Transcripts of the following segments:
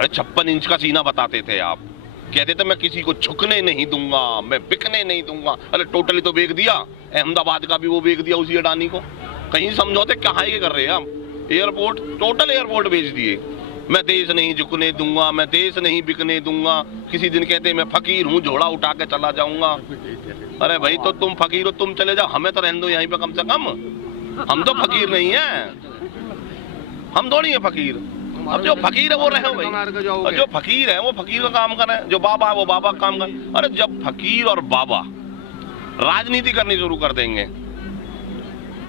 अरे 56 इंच का सीना बताते थे आप, कहते थे मैं किसी को झुकने नहीं दूंगा, मैं बिकने नहीं दूंगा। अरे टोटली तो बेच दिया, अहमदाबाद का भी वो बेच दिया उसी अडानी को। कहीं समझौते कहाँ ये कर रहे हैं हम? एयरपोर्ट, टोटल एयरपोर्ट बेच दिए। मैं देश नहीं झुकने दूंगा, मैं देश नहीं बिकने दूंगा। किसी दिन कहते मैं फकीर हूँ, झोला उठा के चला जाऊंगा। अरे भाई तो तुम फकीर हो, तुम चले जाओ, हमें तो रहने दो यहीं पे कम से कम। हम तो फकीर नहीं है, हम थोड़ी है फकीर। अब जो फकीर है वो रहे भाई, जो फकीर है वो फकीर का काम करें, जो बाबा है वो बाबा का काम करें। अरे जब फकीर और बाबा राजनीति करनी शुरू कर देंगे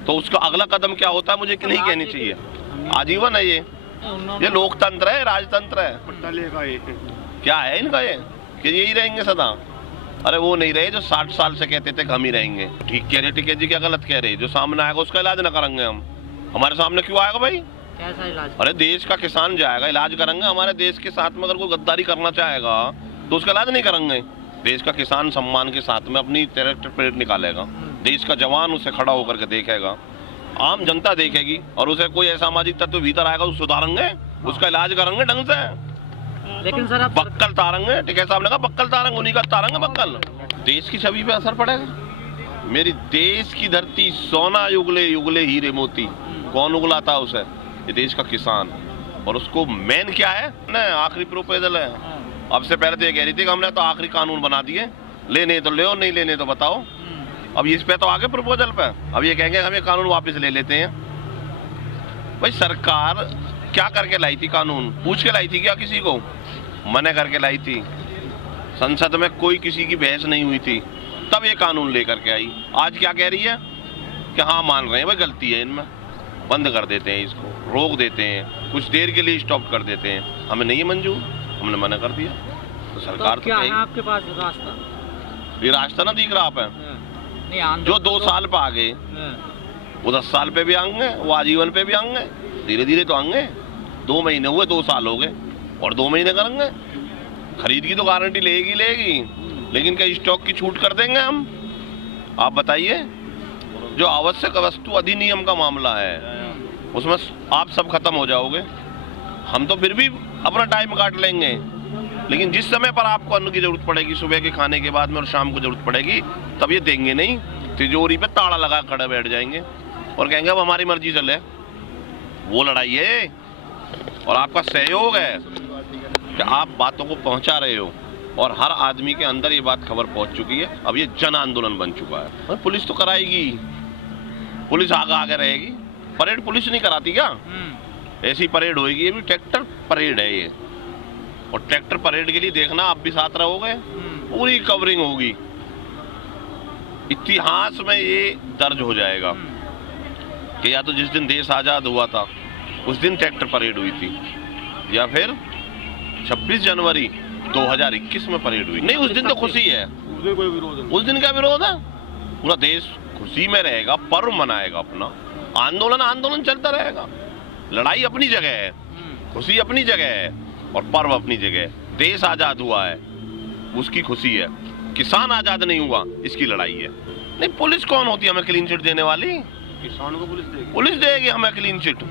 तो उसका अगला कदम क्या होता है मुझे नहीं कहनी चाहिए। आजीवन है ये लोकतंत्र है, राजतंत्र है। क्या है इनका ये कि यही रहेंगे सदा? अरे वो नहीं रहे जो 60 साल से कहते थे कि हम ही रहेंगे। ठीक कह रहे टिकैत जी, क्या गलत कह रहे? जो सामने आएगा उसका इलाज ना करेंगे हम? हमारे सामने क्यों आएगा भाई? कैसा इलाज? अरे देश का किसान जाएगा, इलाज करेंगे। हमारे देश के साथ में अगर कोई गद्दारी करना चाहेगा तो उसका इलाज नहीं करेंगे। देश का किसान सम्मान के साथ में अपनी ट्रैक्टर परेड निकालेगा, देश का जवान उसे खड़ा होकर के देखेगा, आम जनता देखेगी, और उसे कोई असामाजिक तत्व भीतर आएगा तो सुधारेंगे, उसका इलाज करेंगे ढंग से। लेकिन सर आप बक्कल तारेंगे, टिकैत साहब ने कहा बक्कल तारेंगे, उन्हीं का तारेंगे बक्कल। देश की छवि पे असर पड़ेगा। मेरी देश की धरती सोना युगले युगले हीरे मोती, कौन उगलाता उसे? ये देश का किसान। और उसको मेन क्या है ना, आखिरी प्रोपोजल है। अब से पहले तो ये कह रही थी कि हमने तो आखिरी कानून बना दिए, लेने तो ले, नहीं लेने तो बताओ। अब इस पे तो आगे प्रपोजल पे अब ये कहेंगे हम ये कानून वापस ले लेते हैं। भाई सरकार क्या करके लाई थी कानून? पूछ के लाई थी क्या किसी को? मना करके लाई थी। संसद में कोई किसी की बहस नहीं हुई थी, तब ये कानून लेकर के आई। आज क्या कह रही है कि हाँ मान रहे हैं भाई गलती है इनमें, बंद कर देते हैं, इसको रोक देते हैं, कुछ देर के लिए स्टॉप कर देते हैं। हमें नहीं मंजूर, हमने मना कर दिया। तो सरकार तो क्या है आपके पास रास्ता? ये रास्ता ना दिख रहा आप है नहीं, जो 2 साल पे आ गए वो 10 साल पे भी आएंगे, वो आजीवन पे भी आएंगे, धीरे धीरे तो आएंगे। 2 महीने हुए, 2 साल हो गए, और 2 महीने करेंगे। खरीद की तो गारंटी लेगी, लेकिन क्या स्टॉक की छूट कर देंगे हम? आप बताइए। जो आवश्यक वस्तु अधिनियम का मामला है उसमें आप सब खत्म हो जाओगे, हम तो फिर भी अपना टाइम काट लेंगे। लेकिन जिस समय पर आपको अन्न की जरूरत पड़ेगी, सुबह के खाने के बाद में और शाम को जरूरत पड़ेगी, तब ये देंगे नहीं। तिजोरी पे ताला लगा खड़े बैठ जाएंगे और कहेंगे अब हमारी मर्जी चले। वो लड़ाई है और आपका सहयोग है कि आप बातों को पहुंचा रहे हो, और हर आदमी के अंदर ये बात खबर पहुंच चुकी है। अब ये जन आंदोलन बन चुका है। और पुलिस तो कराएगी, पुलिस आगे रहेगी। परेड पुलिस नहीं कराती क्या? ऐसी परेड होगी, ये भी ट्रैक्टर परेड है ये। और ट्रैक्टर परेड के लिए देखना आप भी साथ रहोगे, पूरी कवरिंग होगी। इतिहास में ये दर्ज हो जाएगा कि या तो जिस दिन देश आजाद हुआ था उस दिन ट्रैक्टर परेड हुई थी, या फिर 26 जनवरी 2021 में परेड हुई। नहीं, उस दिन तो खुशी है, उस दिन क्या विरोध है? पूरा देश खुशी में रहेगा, पर्व मनाएगा अपना। आंदोलन चलता रहेगा। लड़ाई अपनी जगह है, खुशी अपनी जगह है, और पर्व अपनी जगह है। देश आजाद हुआ है, उसकी खुशी है। किसान आजाद नहीं हुआ, इसकी लड़ाई है। नहीं, पुलिस कौन होती है हमें क्लीन चिट देने वाली? किसान को पुलिस देगी हमें क्लीन चिट,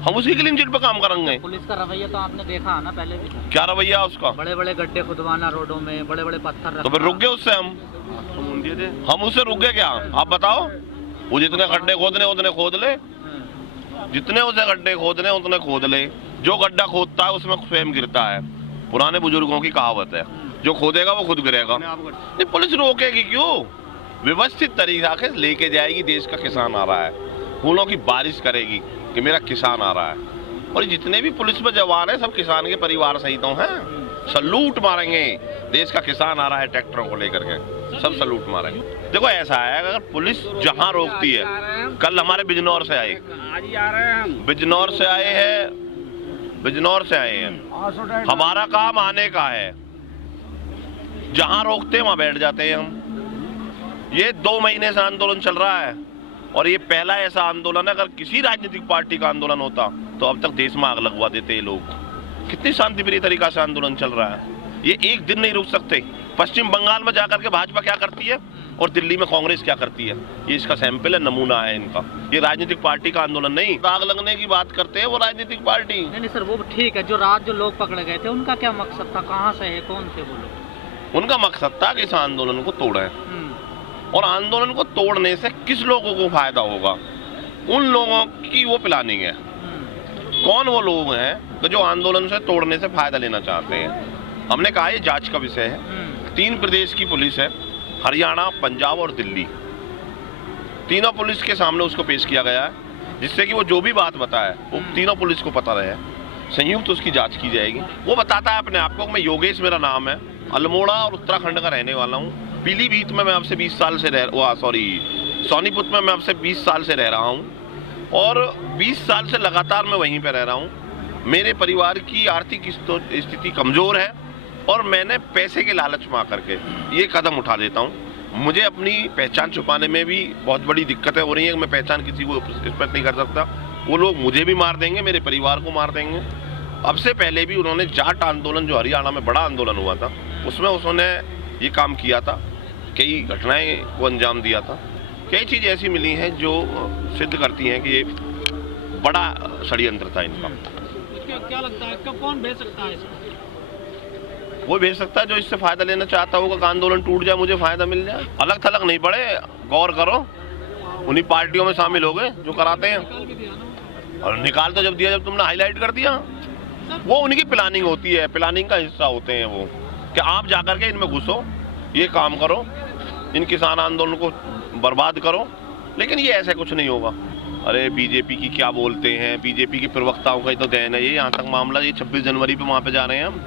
हम उसी क्लीन चिट पे काम करेंगे। पुलिस का रवैया तो आपने देखा है ना पहले भी। क्या रवैया उसका? बड़े बड़े गड्ढे खुदवाना रोडों में, बड़े बड़े पत्थर रखना। तो फिर रुक गए उससे हम उससे रुक गए क्या? आप बताओ। वो जितने गड्ढे खोदने उतने खोद ले, जितने उसे गड्ढे खोदने उतने खोद ले। जो गड्ढा खोदता है उसमें स्वयं गिरता है, पुराने बुजुर्गों की कहावत है। जो खोदेगा वो खुद गिरेगा। नहीं, पुलिस रोकेगी क्यों? व्यवस्थित तरीका से लेके जाएगी। देश का किसान आ रहा है, फूलों की बारिश करेगी कि मेरा किसान आ रहा है। और जितने भी पुलिस में जवान है सब किसान के परिवार सहित हैं। सलूट मारेंगे, देश का किसान आ रहा है ट्रैक्टरों को लेकर के, सब सलूट मारेंगे। देखो ऐसा है, अगर पुलिस जहां रोकती है, कल हमारे बिजनौर से आए, बिजनौर से आए हैं। हमारा काम आने का है, जहां रोकते हैं वहां बैठ जाते हैं हम। ये 2 महीने से आंदोलन चल रहा है, और ये पहला ऐसा आंदोलन है, अगर किसी राजनीतिक पार्टी का आंदोलन होता तो अब तक देश में आग लगवा देते ये लोग। कितनी शांतिप्रिय तरीका से आंदोलन चल रहा है। ये एक दिन नहीं रुक सकते, पश्चिम बंगाल में जाकर के भाजपा क्या करती है और दिल्ली में कांग्रेस क्या करती है, ये इसका सैंपल है, नमूना है इनका। ये राजनीतिक पार्टी का आंदोलन नहीं। दाग लगने की बात करते हैं वो राजनीतिक पार्टी। नहीं सर, वो ठीक है। जो रात जो लोग पकड़े गए थे उनका क्या मकसद था, कहाँ से है, कौन थे वो लोग? उनका मकसद था कि इस आंदोलन को तोड़े, और आंदोलन को तोड़ने से किस लोगों को फायदा होगा, उन लोगों की वो प्लानिंग है। कौन वो लोग हैं तो जो आंदोलन से तोड़ने से फायदा लेना चाहते हैं। हमने कहा ये जांच का विषय है। 3 प्रदेश की पुलिस है, हरियाणा, पंजाब और दिल्ली। तीनों पुलिस के सामने उसको पेश किया गया है, जिससे कि वो जो भी बात बताए वो तीनों पुलिस को पता रहे। संयुक्त उसकी जांच की जाएगी। वो बताता है अपने आप को, मैं योगेश मेरा नाम है, अल्मोड़ा और उत्तराखंड का रहने वाला हूँ। पीलीभीत में मैं अब से 20 साल से सोनीपत में मैं अब से 20 साल से रह रहा हूँ और 20 साल से लगातार मैं वहीं पे रह रहा हूँ। मेरे परिवार की आर्थिक स्थिति कमज़ोर है और मैंने पैसे के लालच में आकर के ये कदम उठा देता हूँ। मुझे अपनी पहचान छुपाने में भी बहुत बड़ी दिक्कतें हो रही हैं। मैं पहचान किसी को स्पष्ट नहीं कर सकता। वो लोग मुझे भी मार देंगे, मेरे परिवार को मार देंगे। अब से पहले भी उन्होंने जाट आंदोलन, जो हरियाणा में बड़ा आंदोलन हुआ था, उसमें उन्होंने ये काम किया था, कई घटनाएं को अंजाम दिया था। कई चीज़ ऐसी मिली हैं जो सिद्ध करती हैं कि ये बड़ा षड्यंत्र था इनका। क्या लगता है कब कौन भेज सकता है इसको? वो भेज सकता है जो इससे फायदा लेना चाहता होगा कि आंदोलन टूट जाए, मुझे फायदा मिल जाए। अलग थलग नहीं पड़े, गौर करो, उन्हीं पार्टियों में शामिल हो गए जो कराते हैं। और निकाल तो जब दिया, जब तुमने हाईलाइट कर दिया। वो उनकी प्लानिंग होती है, प्लानिंग का हिस्सा होते हैं वो, कि आप जाकर के इनमें घुसो, ये काम करो, इन किसान आंदोलन को बर्बाद करो। लेकिन ये ऐसे कुछ नहीं होगा। अरे बीजेपी की क्या बोलते हैं, बीजेपी के प्रवक्ताओं का ही तो देन है ये। यहाँ तक मामला, ये 26 जनवरी पे वहाँ पे जा रहे हैं हम,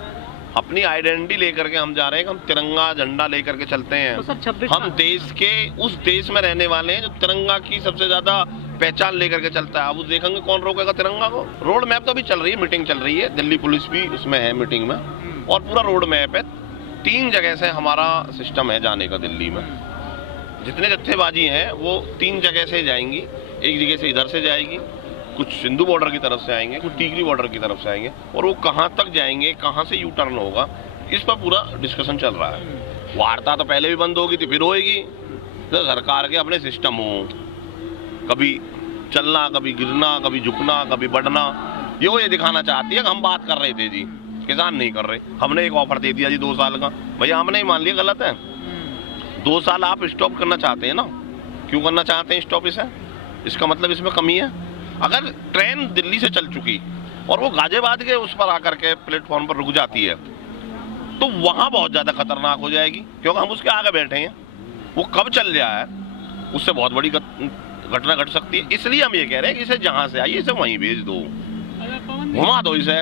अपनी आइडेंटिटी लेकर के हम जा रहे हैं, हम तिरंगा झंडा लेकर के चलते हैं। तो सर 26 हम देश के उस देश में रहने वाले हैं जो तिरंगा की सबसे ज्यादा पहचान लेकर के चलता है। अब देखेंगे कौन रोकेगा तिरंगा को। रोड मैप तो अभी चल रही है, मीटिंग चल रही है, दिल्ली पुलिस भी उसमें है मीटिंग में, और पूरा रोड मैप है। 3 जगह से हमारा सिस्टम है जाने का दिल्ली में। जितने जत्थेबाजी हैं वो 3 जगह से जाएंगी। एक जगह से इधर से जाएगी, कुछ सिंधु बॉर्डर की तरफ से आएंगे, कुछ टीकरी बॉर्डर की तरफ से आएंगे, और वो कहाँ तक जाएंगे, कहाँ से यू टर्न होगा, इस पर पूरा डिस्कशन चल रहा है। वार्ता तो पहले भी बंद होगी थी, फिर होएगी। तो सरकार के अपने सिस्टम हो, कभी चलना, कभी गिरना, कभी झुकना, कभी बढ़ना, ये दिखाना चाहती है कि हम बात कर रहे थे जी, किसान नहीं कर रहे। हमने एक ऑफर दे दिया जी 2 साल का, भैया हमने ही मान लिया गलत है। 2 साल आप स्टॉप करना चाहते हैं ना, क्यों करना चाहते हैं स्टॉप? इसका मतलब इसमें कमी है। अगर ट्रेन दिल्ली से चल चुकी और वो गाजियाबाद के उस पर आकर के प्लेटफॉर्म पर रुक जाती है, तो वहाँ बहुत ज़्यादा खतरनाक हो जाएगी, क्योंकि हम उसके आगे बैठे हैं। वो कब चल जाए उससे बहुत बड़ी घटना घट सकती है। इसलिए हम ये कह रहे हैं कि इसे जहाँ से आई इसे वहीं भेज दो, घुमा दो इसे,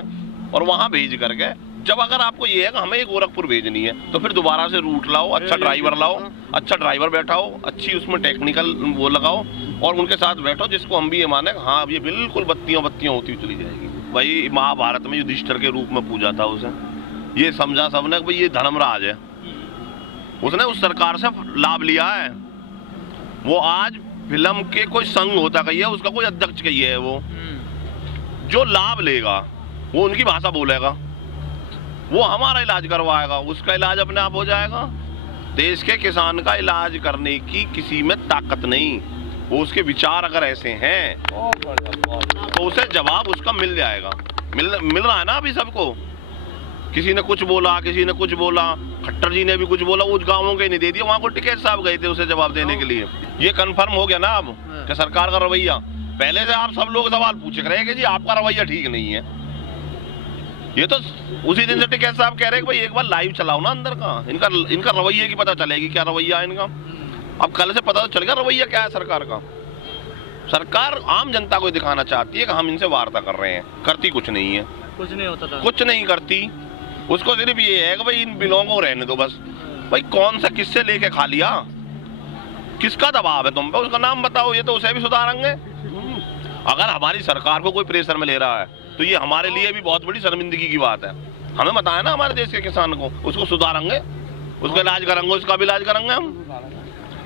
और वहाँ भेज करके जब अगर आपको ये है कि हमें गोरखपुर भेजनी है, तो फिर दोबारा से रूट लाओ, अच्छा ड्राइवर लाओ, अच्छा ड्राइवर बैठाओ, अच्छी उसमें टेक्निकल वो लगाओ, और उनके साथ बैठो जिसको हम भी ये माने हाँ अब ये बिल्कुल बत्तियां होती चली जाएगी। भाई महाभारत में युधिष्ठिर के रूप में पूजा था उसे, ये समझा सबने कि भाई ये धर्मराज है, उसने उस सरकार से लाभ लिया है। वो आज फिल्म के कोई संघ होता कही है, उसका कोई अध्यक्ष कही है, वो जो लाभ लेगा वो उनकी भाषा बोलेगा, वो हमारा इलाज करवाएगा, उसका इलाज अपने आप हो जाएगा। देश के किसान का इलाज करने की किसी में ताकत नहीं। वो उसके विचार अगर ऐसे हैं तो उसे जवाब उसका मिल जाएगा। मिल रहा है ना अभी सबको। किसी ने कुछ बोला, किसी ने कुछ बोला, खट्टर जी ने भी कुछ बोला, वो गाँवों के नहीं दे दिया, वहाँ को टिकैत साहब गए थे उसे जवाब देने के लिए। ये कन्फर्म हो गया ना अब कि सरकार का रवैया। पहले से आप सब लोग सवाल पूछ रहे हैं कि जी आपका रवैया ठीक नहीं है। ये तो उसी दिन से टिकैत साहब कह रहे हैं कि भाई एक बार लाइव चलाओ ना अंदर का, इनका रवैये की पता चलेगी क्या रवैया है इनका। अब कल से पता चल गया रवैया क्या है सरकार का। सरकार आम जनता को दिखाना चाहती है कि हम इनसे वार्ता कर रहे हैं, करती कुछ नहीं है, कुछ नहीं होता था, कुछ नहीं करती। उसको सिर्फ ये है कि भाई इन बिलों को रहने दो बस। भाई कौन सा किससे लेके खा लिया, किसका दबाव है तुम पे, उसका नाम बताओ, ये तो उसे भी सुधारेंगे। अगर हमारी सरकार को कोई प्रेशर में ले रहा है तो ये हमारे लिए भी बहुत बड़ी शर्मिंदगी की बात है। हमें बताया ना हमारे देश के किसान को, उसको सुधारेंगे, उसका इलाज करेंगे, उसका भी इलाज करेंगे हम।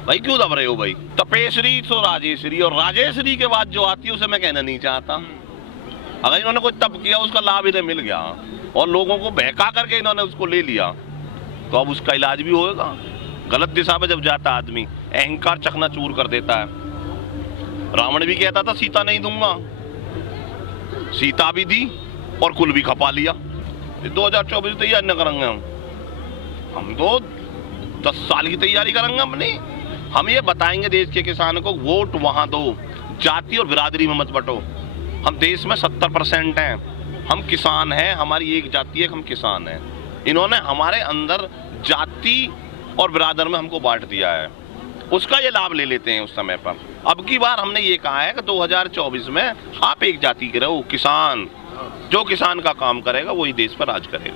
भाई क्यों दब रहे हो भाई? तपेश्वरी तो राजेश्वरी, और राजेश्वरी के बाद जो आती है उसे मैं कहना नहीं चाहता। अगर इन्होंने कोई तप किया उसका लाभ इन्हें मिल गया और लोगों को बहका करके इन्होंने उसको ले लिया, तो अब उसका इलाज भी होगा। गलत दिशा में जब जाता आदमी, अहंकार चकनाचूर कर देता है। रावण भी कहता था सीता नहीं दूंगा, सीता भी दी और कुल भी खपा लिया। 2024 तैयारी न करेंगे हम तो 10 साल की तैयारी करेंगे अपनी। हम ये बताएंगे देश के किसान को, वोट वहां दो, जाति और बिरादरी में मत बटो। हम देश में 70% हैं, हम किसान हैं, हमारी एक जाति है, हम किसान हैं। इन्होंने हमारे अंदर जाति और बिरादर में हमको बांट दिया है, उसका ये लाभ ले लेते हैं उस समय पर। अब की बार हमने ये कहा है कि 2024 में आप एक जाति के रहो, किसान। जो किसान का काम करेगा वही देश पर राज करेगा।